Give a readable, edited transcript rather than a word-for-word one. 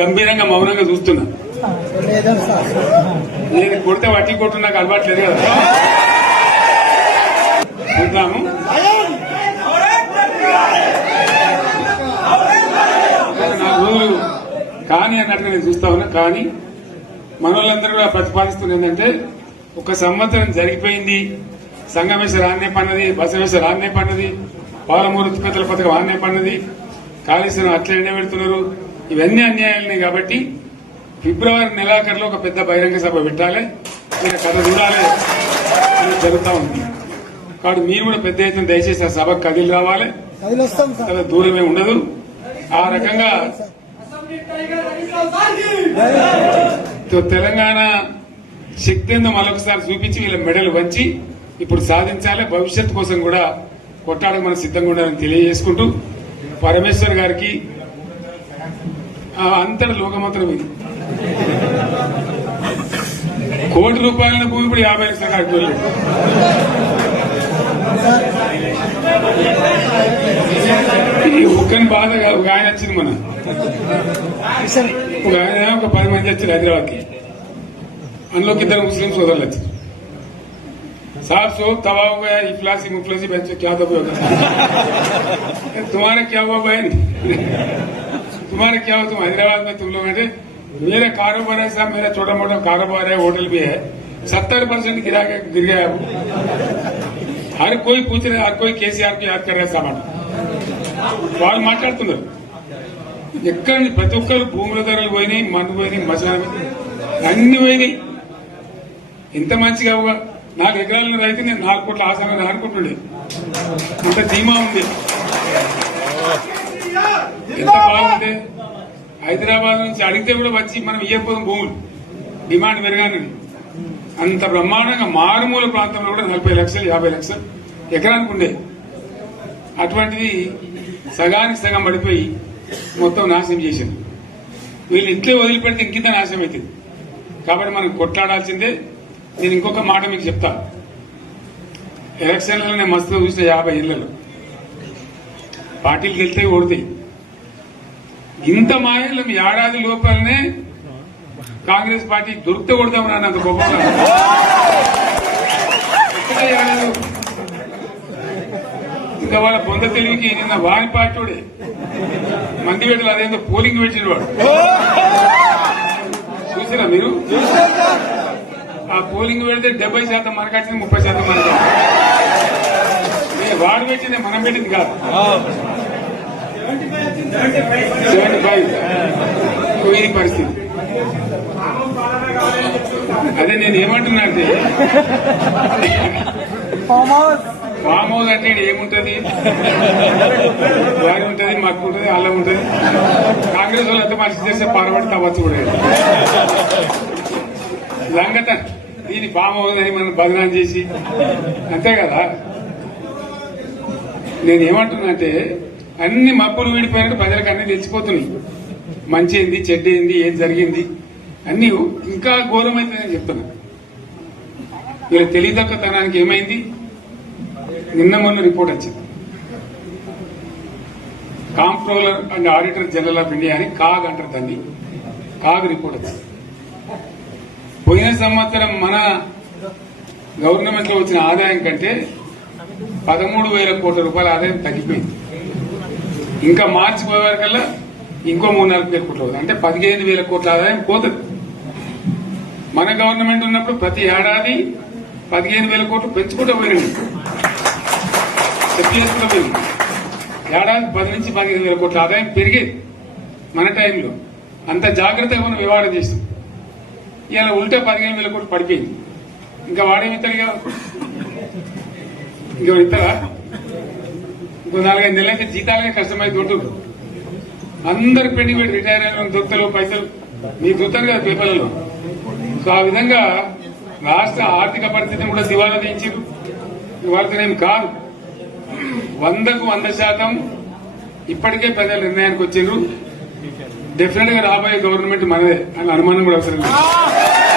గంభీరంగా మౌనంగా చూస్తున్నా. నేను కొడితే వట్టి కొట్టు నాకు అలవాట్లేదు కదా. చూద్దాము. నా రోజులు కానీ అన్నట్టుగా నేను చూస్తా ఉన్నా. కానీ మన వాళ్ళందరూ కూడా ప్రతిపాదిస్తుంది ఏంటంటే, ఒక సంవత్సరం జరిగిపోయింది, సంగమేశ్వర ఆన్నే పన్నది, బసవేశ్వర ఆన్నే పన్నది, పాలమూరు ఉత్పత్తుల పథకం ఆన్నే పన్నది, కాళేశ్వరం అట్లనే పెడుతున్నారు. ఇవన్నీ అన్యాయాలని. కాబట్టి ఫిబ్రవరి నెలాఖరులో ఒక పెద్ద బహిరంగ సభ పెట్టాలి, మీరు కథ చూడాలి జరుగుతా ఉంది. కాబట్టి మీరు కూడా పెద్ద ఎత్తున దయచేసి ఆ సభకు కదిలి రావాలి, చాలా దూరమే ఉండదు. ఆ రకంగా తెలంగాణ శక్తి ఏందో మరొకసారి చూపించి వీళ్ళ మెడలు వంచి ఇప్పుడు సాధించాలి. భవిష్యత్తు కోసం కూడా కొట్టాడకు మనం సిద్ధంగా ఉండాలని తెలియజేసుకుంటూ, పరమేశ్వర్ గారికి అంతటి లోకమంత్రం ఇది. కోటి రూపాయల భూమి ఇప్పుడు 50 లక్షల కాదు. ఈ ఒక్కని బాధ ఒక ఆయన వచ్చింది, మన ఒక ఆయన ఒక 10 మంది వచ్చారు హైదరాబాద్కి. అందులోకి 2 ముస్లిం సోదరులు వచ్చారు. साहब सो तबाह हो गया, इफलासी मुफलासी बच्चे क्या दबे होगा. तुम्हारा क्या हुआ बहन, तुम्हारा क्या हुआ, तुम हैदराबाद में तुम लोग हैं. मेरा कारोबार है साहब, मेरा छोटा मोटा कारोबार है, होटल भी है, 70% गिर गया. हर कोई पूछ रहे, हर कोई केसीआर को याद कर रहे सामान. వాళ్ళు మాట్లాడుతున్నారు. ఎక్కడ ప్రతి ఒక్కరు భూముల ధరలు పోయినాయి, మన్ను పోయినాయి, మసాలా అన్ని పోయినాయి. ఎంత మంచిగా 4 ఎకరాల రైతు నేను 4 కోట్ల ఆసనం అనుకుంటుండే. అంత ధీమా ఉంది, ఎంత బాగుంది. హైదరాబాద్ నుంచి అడిగితే కూడా వచ్చి మనం ఇవ్వకపోదాం భూములు, డిమాండ్ పెరగానని. అంత బ్రహ్మాండంగా మారుమూల ప్రాంతంలో కూడా 40 లక్షలు 50 లక్షలు ఎకరానికి ఉండే. అటువంటిది సగానికి సగం పడిపోయి మొత్తం నాశనం చేసింది. వీళ్ళు ఇంట్లో వదిలిపెడితే ఇంకింత నాశనం అవుతుంది. కాబట్టి మనం కొట్లాడాల్సిందే. నేను ఇంకొక మాట మీకు చెప్తా. ఎలక్షన్లలో నేను మస్తుగా చూసిన 50 ఏళ్లలో పార్టీలు గెలితే ఓడితాయి. ఇంత మాయలు ఏడాది లోపలనే కాంగ్రెస్ పార్టీ దొరికితే కొడదాం రానంత గొప్పగా. ఇంకా వాళ్ళ పొంద తెలివికి నిన్న వారి పార్టీ మంది పెట్టాలి, అదేందో పోలింగ్ పెట్టిన వాడు చూసారా మీరు? ఆ పోలింగ్ పెడితే 70% మనకు వచ్చింది, 30% మనకు. వాడు పెట్టింది, మనం పెట్టింది కాదు. 75 ఇది పరిస్థితి. అదే నేను ఏమంటున్నా అంటే, ఫామ్ హౌస్ అంటే ఏముంటది, వారి ఉంటది, మాకు ఉంటది, అల్లం ఉంటది. కాంగ్రెస్ వాళ్ళు ఎంత మంచి చేస్తే పారబడి తవ్వచ్చు కూడా లంగత. దీన్ని ఫామ్ హౌస్ అని మనం బదనాం చేసి అంతే కదా. నేనేమంటున్నానంటే, అన్ని మబ్బులు వీడిపోయినట్టు ప్రజలకు అన్ని తెలిసిపోతున్నాయి. మంచి ఏంది, చెడ్డ ఏంది, ఏం జరిగింది అన్ని ఇంకా ఘోరమైందని చెప్తున్నా. వీళ్ళ తెలివితక్కువతనానికి ఏమైంది? నిన్న మొన్న రిపోర్ట్ వచ్చింది. Comptroller and auditor general of India అని కాగ్ అంటారు దాన్ని. కాగ్ రిపోర్ట్ వచ్చింది. పోయిన సంవత్సరం మన గవర్నమెంట్ లో వచ్చిన ఆదాయం కంటే 13,000 కోట్ల రూపాయల ఆదాయం తగ్గిపోయింది. ఇంకా మార్చి పోయే వరకల్లా ఇంకో 3-4 కోట్ల అవుతుంది. అంటే 15,000 కోట్ల ఆదాయం పోతుంది. మన గవర్నమెంట్ ఉన్నప్పుడు ప్రతి ఏడాది 15,000 కోట్లు పెంచుకుంటూ పోయినాయి. చెప్పేసుకుంటూ పోయింది. ఏడాది 10 నుంచి 15,000 కోట్ల ఆదాయం పెరిగేది మన టైంలో. అంత జాగ్రత్తగా మనం వ్యవహారం చేస్తాం. ఇలా ఉల్టా 15,000 కోట్లు పడిపోయింది. ఇంకా వాడేమి ఇస్తాడుగా, ఇంకో ఇస్తారా? ఇంకో 4-5 నెలలైతే జీతాలనే కష్టమైతే ఉంటుంది. అందరు పెండింగ్ పెట్టి రిటైర్ అయిన దొత్తలు పైసలు మీరు చూస్తారు కదా పేపర్లలో. సో ఆ విధంగా రాష్ట్ర ఆర్థిక పరిస్థితిని కూడా దివాలా తీయించారు. ఇవాళనేమి కాదు, 100కు 100% ఇప్పటికే ప్రజల నిర్ణయానికి వచ్చిండ్రు. డెఫినెట్ గా రాబోయే గవర్నమెంట్ మనదే అని అనుమానం కూడా అవసరం లేదు.